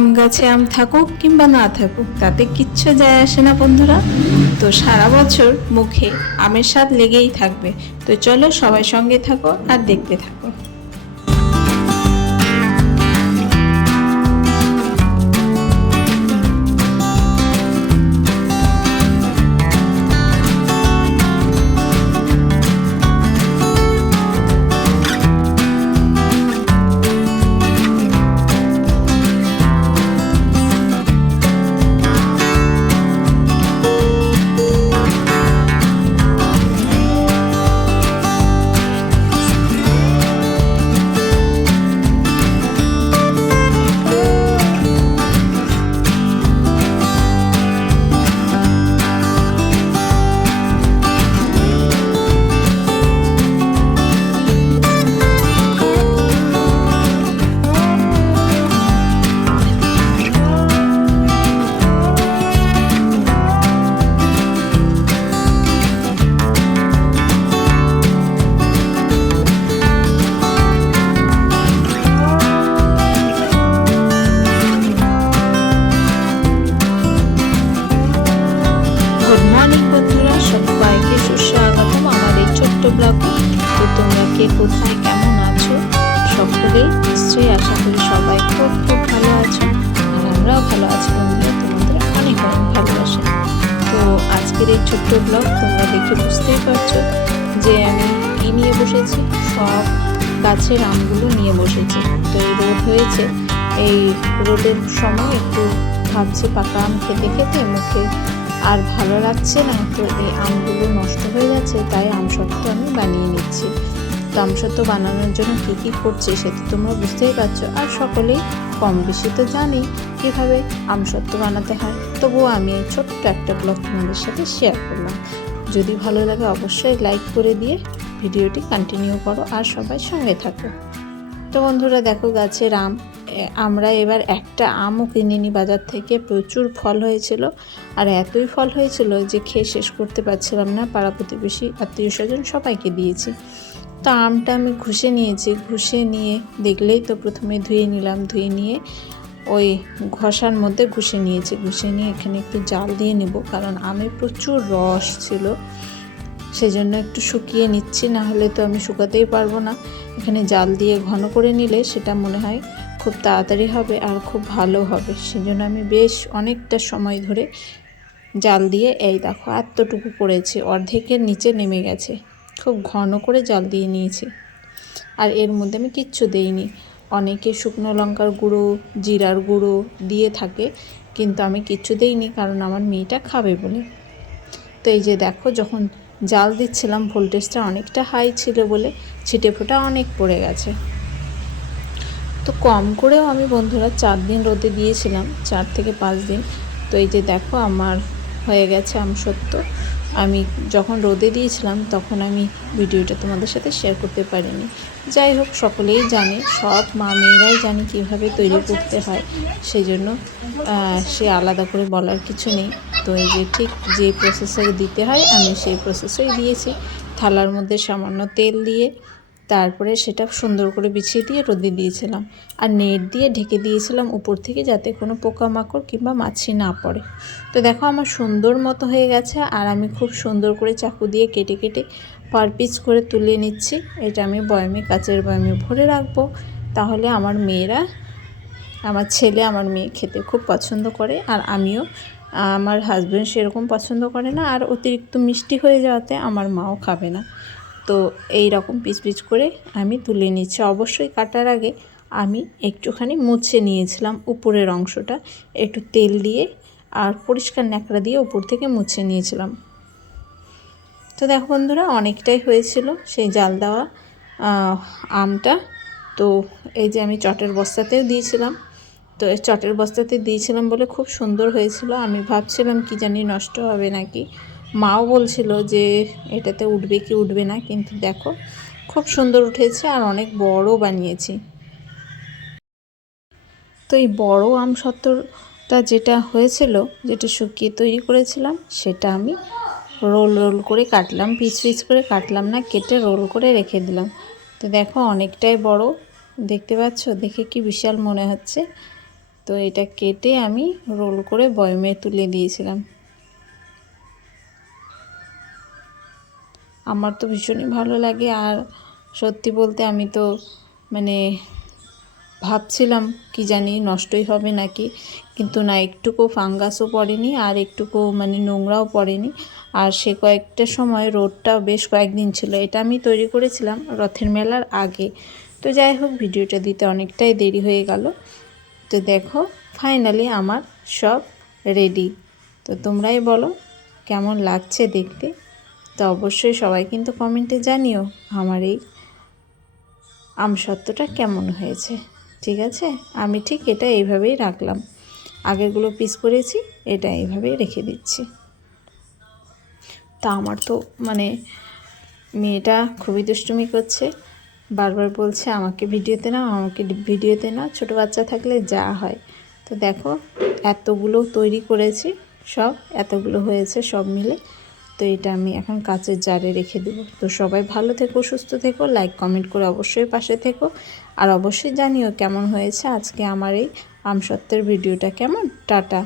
আম গাছে আম থাকুক কিংবা না থাকুক, তাতে কিচ্ছু যায় আসে না বন্ধুরা। তো সারা বছর মুখে আমের স্বাদ লেগেই থাকবে। তো চলো সবাই সঙ্গে থাকো আর দেখতে থাকো। ব্লগে তো তোমরা কে কোথায়, কেমন আছো? সকলেই নিশ্চয়ই আশা করি সবাই খুব খুব ভালো আছো আর আমরাও ভালো আছি বন্ধুরা, তোমাদের অনেক অনেক ভালোবাসা। তো আজকের এই ছোট্ট ব্লগ তোমরা দেখে বুঝতেই পারছ যে আমি কি নিয়ে বসেছি? সব গাছের আমগুলো নিয়ে বসেছি। তো এই রোদ হয়েছে, এই রোদের সময় একটু ভাবছি পাকা আম খেতে খেতে মুখে আর ভালো লাগছে না? তো এই আমগুলো নষ্ট হয়ে যাচ্ছে তাই আমসত্ত্ব আমি বানিয়ে নিচ্ছি। তো আমসত্ত্ব বানানোর জন্য কী কী করছে সেটা তোমরা বুঝতেই পারছ। আর সকলেই কম বেশি তো জানি কীভাবে আমসত্ত্ব বানাতে হয়। তবুও আমি এই ছোট্ট একটা ব্লগ তোমাদের সাথে শেয়ার করলাম। যদি ভালো লাগে অবশ্যই লাইক করে দিয়ে ভিডিওটি কন্টিনিউ করো আর সবাই সঙ্গে থাকো। তো বন্ধুরা দেখো গাছের আম। আমরা এবার একটা আমও কিনিনি বাজার থেকে। প্রচুর ফল হয়েছিল। আর এতই ফল হয়েছিল যে খেয়ে শেষ করতে পারছিলাম না। পাড়া প্রতিবেশী, আত্মীয় স্বজন সবাইকে দিয়েছি। তো আমটা আমি ঘষে নিয়েছি। ঘষে নিয়ে দেখলেই তো প্রথমে ধুয়ে নিলাম। ধুয়ে নিয়ে ওই ঘষার মধ্যে ঘষে নিয়েছি। ঘষে নিয়ে এখানে একটু জাল দিয়ে নেব কারণ আমে প্রচুর রস ছিল। সেজন্য একটু শুকিয়ে নিচ্ছি। না হলে তো আমি শুকাতেই পারব না। এখানে জাল দিয়ে ঘন করে নিলে সেটা মনে হয় খুব তাড়াতাড়ি হবে আর খুব ভালো হবে। সেজন্য আমি বেশ অনেকটা সময় ধরে জাল দিয়ে এই দেখো এতটুকু করেছি, অর্ধেকের নিচে নেমে গেছে। খুব ঘন করে জাল দিয়ে নিয়েছি। আর এর মধ্যে আমি কিচ্ছু দেইনি। অনেকে শুকনো লঙ্কার গুঁড়ো, জিরার গুঁড়ো দিয়ে থাকে, কিন্তু আমি কিচ্ছু দেইনি কারণ আমার মেয়েটা খাবে বলে। তো এই যে দেখো, যখন জাল দিচ্ছিলাম ভোল্টেজটা অনেকটা হাই ছিল বলে ছিটে ফোটা অনেক পড়ে গেছে। তো কম করেও আমি বন্ধুরা চার দিন রোদে দিয়েছিলাম, চার থেকে পাঁচ দিন। তো এই যে দেখো আমার হয়ে গেছে আম সত্য। আমি যখন রোদে দিয়েছিলাম তখন আমি ভিডিওটা তোমাদের সাথে শেয়ার করতে পারিনি। যাই হোক, সকলেই জানে, সব মা মেয়েরাই জানে কীভাবে তৈরি করতে হয়। সেই জন্য সে আলাদা করে বলার কিছু নেই। তো এই যে ঠিক যে প্রসেসে দিতে হয়, আমি সেই প্রসেসেই দিয়েছি। থালার মধ্যে সামান্য তেল দিয়ে তারপরে সেটা সুন্দর করে বিছিয়ে দিয়ে রোদে দিয়েছিলাম। আর নেট দিয়ে ঢেকে দিয়েছিলাম উপর থেকে যাতে কোনো পোকামাকড় কিংবা মাছি না পড়ে। তো দেখো আমার সুন্দর মতো হয়ে গেছে আর আমি খুব সুন্দর করে চাকু দিয়ে কেটে কেটে পার পিস করে তুলে নিচ্ছি। এটা আমি বয়মে, কাচের বয়মে ভরে রাখব। তাহলে আমার মেয়েরা, আমার ছেলে আমার মেয়ে খেতে খুব পছন্দ করে আর আমিও, আমার হাজব্যান্ড সেরকম পছন্দ করে না। আর অতিরিক্ত মিষ্টি হয়ে যাওয়াতে আমার মাও খাবে না। তো এই রকম পিস পিস করে আমি তুলে নিচ্ছি। অবশ্যই কাটার আগে আমি একটুখানি মুছে নিয়েছিলাম উপরের অংশটা। একটু তেল দিয়ে আর পরিষ্কার ন্যাকড়া দিয়ে উপর থেকে মুছে নিয়েছিলাম। তো দেখো বন্ধুরা, অনেকটাই হয়েছিল সেই জাল দেওয়া আমটা। তো এই যে আমি চটের বস্তাতেও দিয়েছিলাম। তো চটের বস্তাতে দিয়েছিলাম বলে খুব সুন্দর হয়েছিল। আমি ভাবছিলাম কি জানি নষ্ট হবে নাকি। মাও বলছিল যে এটাতে উঠবে কি উঠবে না, কিন্তু দেখো খুব সুন্দর উঠেছে আর অনেক বড় বানিয়েছি। তো এই বড় আম সত্তরটা যেটা হয়েছিল, যেটা শুকিয়ে তৈরি করেছিলাম, সেটা আমি রোল রোল করে কাটলাম পিচ পিচ করে কাটলাম না, কেটে রোল করে রেখে দিলাম। তো দেখো অনেকটাই বড়, দেখতে পাচ্ছ? দেখে কি বিশাল মনে হচ্ছে। তো এটা কেটে আমি রোল করে বয়মে তুলে দিয়েছিলাম। আমার তো ভীষণই ভালো লাগে আর সত্যি বলতে আমি তো মানে ভাবছিলাম কি জানি নষ্টই হবে নাকি। কিন্তু না, একটুকু ফাঙ্গাসও পড়েনি আর একটুকু মানে নোংরাও পড়েনি। আর সে কয়েকটা সময় রোদটা বেশ কয়েকদিন ছিল, এটা আমি তৈরি করেছিলাম রথের মেলার আগে। তো যাই হোক, ভিডিওটা দিতে অনেকটাই দেরি হয়ে গেল। তো দেখো, ফাইনালি আমার সব রেডি। তো তোমরাই বলো, কেমন লাগছে দেখতে? তো অবশ্যই সবাই কিন্তু কমেন্টে জানিও আমার এই আমসত্ত্বটা কেমন হয়েছে, ঠিক আছে? আমি ঠিক এটা এইভাবেই রাখলাম। আগেরগুলো পিস করেছি, এটা এইভাবেই রেখে দিচ্ছি। তা আমার তো মানে মেয়েটা খুবই দুষ্টুমি করছে, বারবার বলছে আমাকে ভিডিওতে নাও, আমাকে ভিডিওতে নাও, ছোটো বাচ্চা থাকলে যা হয়। তো দেখো, এতগুলো তৈরি করেছি, সব এতগুলো হয়েছে সব মিলে। তো এটা আমি এখন কাঁচের জারে রেখে দেব। তো সবাই ভালো থেকো, সুস্থ থেকো লাইক কমেন্ট করে অবশ্যই পাশে থেকো। আর অবশ্যই জানিও কেমন হয়েছে আজকে আমার এই আমসত্ত্বের ভিডিওটা কেমন? টাটা।